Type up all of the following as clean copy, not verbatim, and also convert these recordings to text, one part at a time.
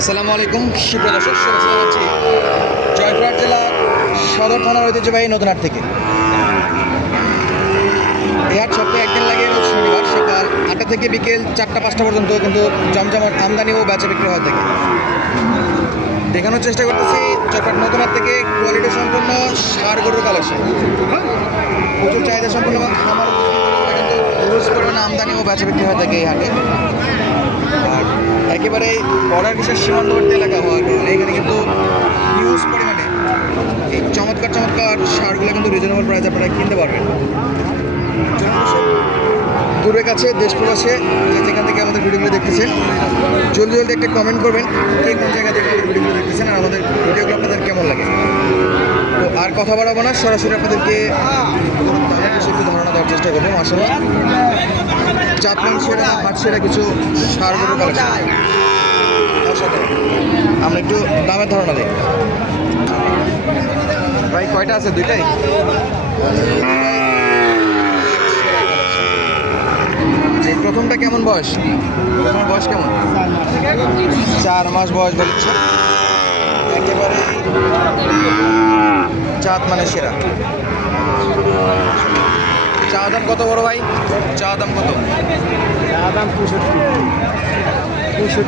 আসসালামু আলাইকুম সুপ্রিয় দর্শক, শুভেচ্ছা জানাচ্ছি জয়পুরহাট জেলার সদর থানার ঐতিহ্যবাহী নতুনহাট থেকে। এই হাট সপ্তাহে একদিন লাগে, রোজ শনিবার সকাল 8টা থেকে বিকেল 4টা-5টা পর্যন্ত কিন্তু জমজমাট আমদানি ও বেচা বিক্রি হয়ে থাকে। দেখানোর চেষ্টা করতেছি জয়পুরহাট নতুনহাট থেকে কোয়ালিটি সম্পন্ন ষাঁড় গরুর কালেকশন। প্রচুর চাহিদা সম্পন্ন এবং খামার কিন্তু রোজ পরিমাণে আমদানি ও বেচা বিক্রি হয়ে থাকে এই হাটে। আর একেবারে বর্ডার বিশেষ সীমান্তবর্তী এলাকা হওয়ার কারণে এখানে কিন্তু হিউজ পরিমাণে এই চমৎকার ষাঁড়গুলো কিন্তু রিজনেবল প্রাইস আপনারা কিনতে পারবেন। দূরের কাছে দেশ প্রবাসে যেখান থেকে আমাদের ভিডিওগুলো দেখতেছেন, জলদি জলদি একটা কমেন্ট করবেন কে কোন জায়গা থেকে ভিডিওগুলো দেখতেছেন আর আমাদের ভিডিওগুলো আপনাদের কেমন লাগে। তো আর কথা বাড়াবো না, সরাসরি আপনাদেরকে একটু ধারণা দেওয়ার চেষ্টা করবো। মাশাআল্লাহ জাতমান সেরা হাট সেরা কিছু ষাঁড় গরুর কালেকশন। আমরা একটু দামের ধারণা দিই। ভাই কয়টা আছে? দুইটাই। প্রথমটা কেমন বয়স? প্রথমের বয়স কেমন? 4 মাস বয়স বলছে। একেবারে জাত মানে সেরা। চা দাম কত বড় ভাই? চা দাম কত? চা দাম 65,000।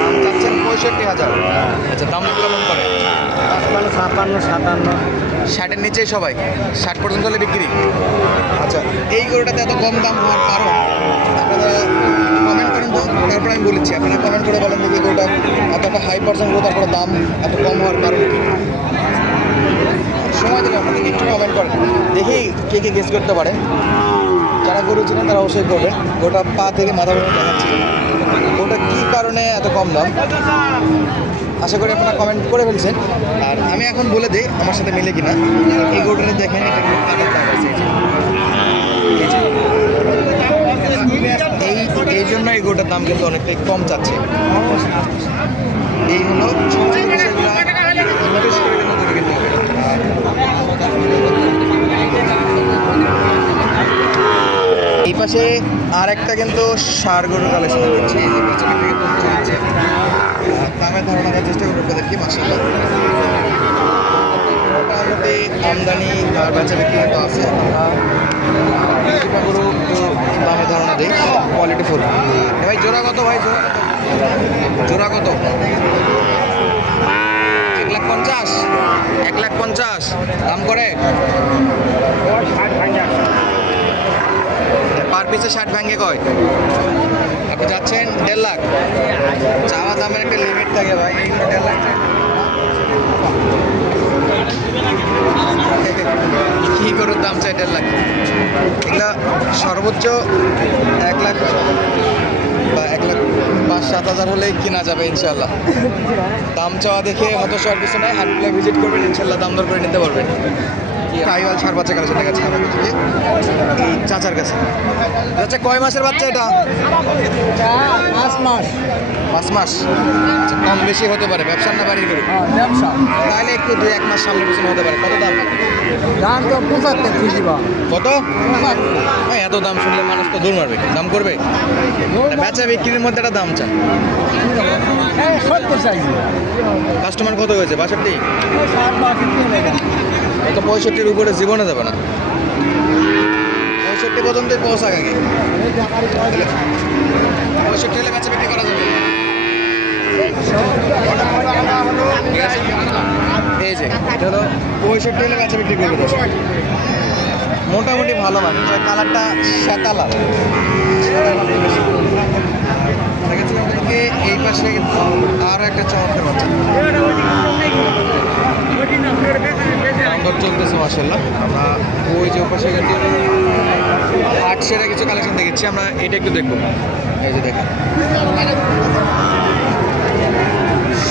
দাম চাচ্ছেন 65,000। আচ্ছা, দাম কেমন করে? 56, 57। 60-এর নিচেই সবাই, 60 পর্যন্ত হলে বিক্রি। আচ্ছা, এই গরুটাতে এত কম দাম হওয়ার কারণ আপনারা কমেন্ট করেন তো, তারপর আমি বলেছি। আপনারা কমেন্ট করে বলেন যে গরুটা এতটা হাই পার্সেন্ট গরু, তারপরে দাম এত কম হওয়ার কারণ কি? সময় দিলে আপনাদেরকে একটু কমেন্ট করেন, দেখি কে কে গেস করতে পারে। যারা গরু চিনেন তারা অবশ্যই করবেন। গোটা পা থেকে মাথা পর্যন্ত দেখাচ্ছি গরুটা কী কারণে এত কম দাম। আশা করি আপনারা কমেন্ট করে ফেলছেন। আর আমি এখন বলে দিই আমার সাথে মিলে কিনা। এই গরুটা দেখেন, এটা কিন্তু কাটার দাগ আছে। এই জন্য এই গরুটার দাম কিন্তু অনেকটাই কম চাচ্ছে। এই হলো নোটিশ করে কিন্তু গরু কিনতে হবে। এই পাশে আর একটা কিন্তু ষাঁড় গরুর কালেকশন করছি। দামের ধারণা দেওয়ার চেষ্টা করবো আপনাদেরকে। মাশাআল্লাহ মোটামুটি আমদানি আর বেচা বিক্রি তো আছে। আমরা গরু একটু দামের ধারণা দিই, কোয়ালিটি ফুল। ভাই জোড়া কত? ভাই জোড়া কত? 1,50,000। 1,50,000 দাম করে। পার পিসে 60 ভাঙ্গে কয়? আপনি যাচ্ছেন 1.5 লাখ। চাওয়া দামের একটা লিমিট থাকে ভাই। 1.5 লাখ কি গরুর দাম চাই? 1.5 লাখ। এগুলা সর্বোচ্চ 1 লাখ বা 1,05,000-7,000 হলেই কেনা যাবে ইনশাল্লাহ। দাম চাওয়া দেখে হতাশ হওয়ার কিছু নয়, হাটগুলো ভিজিট করবেন, ইনশাল্লাহ দাম দর করে নিতে পারবেন। টাইওয়াল ষাঁড় বাচ্চা কালেকশন দেখাচ্ছি এই চাচার কাছে। আচ্ছা, কয় মাসের বাচ্চা এটা? 5 মাস। 5 মাস। আচ্ছা, কম বেশি হতে পারে, ব্যবসার না বাড়ির গরু? ব্যবসা। তাহলে একটু 2-1 মাস সামনে পিছনে হতে পারে। কত দাম? দাম তো 75 খুশি বা। কত? এত দাম শুনলে মানুষ তো দৌড় মারবে, দাম করবে। বেচা বিক্রির মধ্যে একটা দাম চান। 70 চাইছি। কাস্টমার কত হয়েছে? 62? 60 তো 65-র উপরে জীবনে যাবে না। 65 পর্যন্তই পৌঁছা আগে। 65 হলে বেচা বিক্রি করা যাবে। এই যে এটা হলো 65 হলে বেচা বিক্রি করবে। দশ মোটামুটি ভালো মানে কালারটা শ্যাতালা। এই পাশে কিন্তু আরও একটা চমৎকার বাচ্চা চলতেছে মাশাআল্লাহ। আমরা ওই যে পাশে কিন্তু হাট সেরা কিছু কালেকশন দেখেছি, আমরা এটা একটু দেখবো। এই যে দেখেন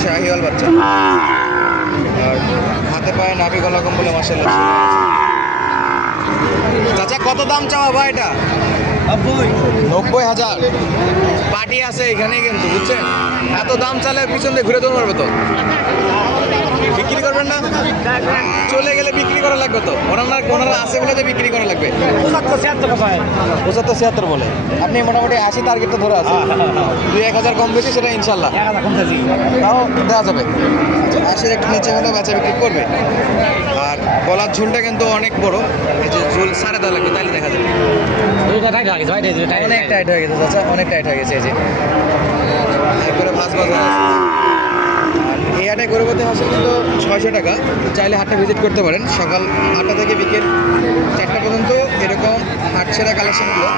শাহিওয়াল বাচ্চা, আর হাতে পায়ে নাভি গলা কম্বলে মাশাআল্লাহ। চাচা কত দাম চাওয়া ভাই এটা? 90,000। পার্টি আছে এখানে কিন্তু, বুঝছেন? এত দাম চালে পিছন দিয়ে ঘুরে দৌড় মারবে তো। বিক্রি করবেন না? চলে গেলে বিক্রি করা লাগবে তো, ওনারা আছে বলে যে বিক্রি করা লাগবে। 75-76 বলে, আপনি মোটামুটি 80 টার্গেট তো ধরে আছে, 2-1000 কম বেশি সেটা ইনশাল্লাহ তাও দেওয়া যাবে। 80-এর একটু নিচে হলে বেচা বিক্রি করবে। আর গলার ঝুলটা কিন্তু অনেক বড়, এই যে ঝুল সাড়ে দেওয়া লাগবে তাহলে দেখা যাবে। অনেক টাইট হয়ে গেছে চাচা, অনেক টাইট হয়ে গেছে। এই যে একবারে ভাজ ভাজ হয়ে গেছে। আর এই হাটে গরুপতি হাঁসের কিন্তু 600 টাকা। চাইলে হাটটা ভিজিট করতে পারেন সকাল 8টা থেকে বিকেল 4টা পর্যন্ত। এরকম হাট সেরা কালেকশনগুলো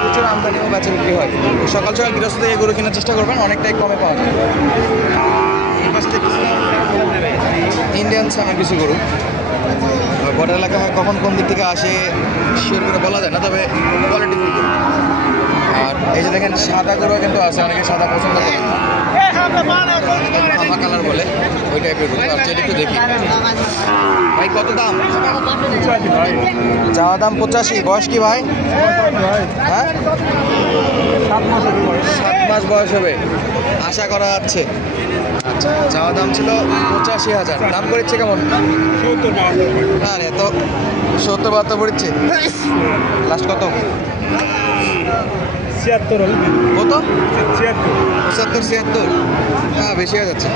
প্রচুর আমদানি ও বেচা বিক্রি হয়। সকাল সকাল গৃহস্থ থেকে গরু কেনার চেষ্টা করবেন, অনেকটাই কমে পাওয়া যায়। এই পাশে কিছু ইন্ডিয়ান সামের কিছু গরু, বর্ডার এলাকা হয় কখন কোন দিক থেকে আসে শিওর করে বলা যায় না, তবে কোয়ালিটিফুল গরু। আর এই যে দেখেন সাদা গরু কিন্তু আছে, অনেকে সাদা পছন্দ করে, হামা কালার বলে ওই টাইপের গরু। আর যেটা একটু দেখি ভাই কত দাম? চাওয়া দাম 85। বয়স কি ভাই? হ্যাঁ 7 মাস বয়স হবে আশা করা যাচ্ছে। আচ্ছা, চাওয়া দাম ছিল 85,000, দাম করেছে কেমন? আর এত 70-72 পড়ছে। লাস্ট কত? 76 কত? 76 75-76? হ্যাঁ, বেশি হয়ে যাচ্ছে।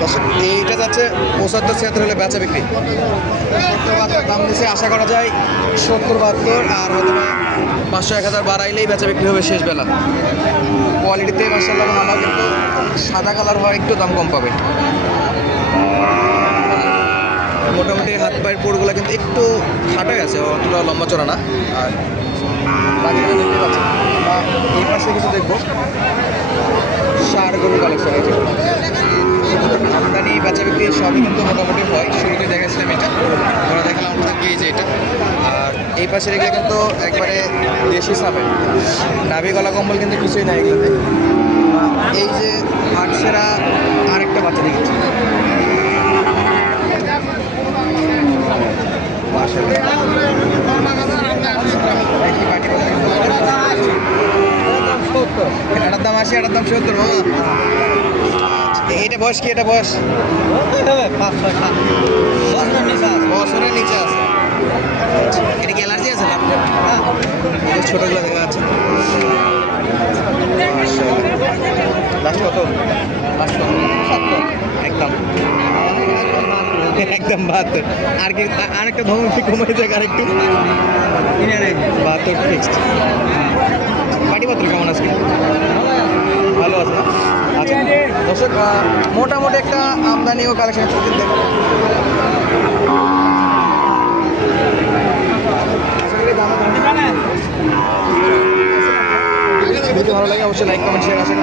দর্শক, এইটা যাচ্ছে 75-76 হলে বেচা বিক্রি। 70-72 দাম দিচ্ছে, আশা করা যায় 70-72, আর হয়তো 500-1000 বাড়াইলেই বেচা বিক্রি হবে শেষ বেলা। কোয়ালিটিতে মাশাআল্লাহ ভালো, কিন্তু সাদা কালার হয় একটু দাম কম পাবে। মোটামুটি হাত পায়ের পোড়গুলো কিন্তু একটু খাটো আছে, অতটা লম্বা চড়া না। আর বাকিটা দেখতে পাচ্ছি। এই পাশে কিছু দেখবো ষাঁড় গরু কালেকশন আছে। আমদানি বেচা বিক্রি সবই কিন্তু মোটামুটি হয়। শুরুতে দেখেছিলাম এটা, ওরা দেখালাম আপনাকে এই যে এটা। আর এই পাশে এগুলো কিন্তু একবারে দেশি সামের, নাভি গলা কম্বল কিন্তু কিছুই নাই এগুলোতে। এই যে হাটসেরা আরেকটা বাচ্চা দেখেছি, এটার দাম 80, এটার দাম 70 বাবা। এটা বয়স কি? এটা বয়স বছরের নিচে আছে। এটা কি অ্যালার্জি আছে না? ছোটগুলো দেখা যাচ্ছে। লাস্ট কত? লাস্ট কত? 70 একদম একদম 72। আর কি আরেকটা ধমক কমে যাক আরেকটু, 72 ফিক্সড। পাটিপত্র কেমন আজকে? ভালো আছে। আচ্ছা দর্শক, মোটামুটি একটা আমদানি ও কালেকশন চলতে যদি ভালো লাগে অবশ্যই লাইক কমেন্ট শেয়ার আসেন।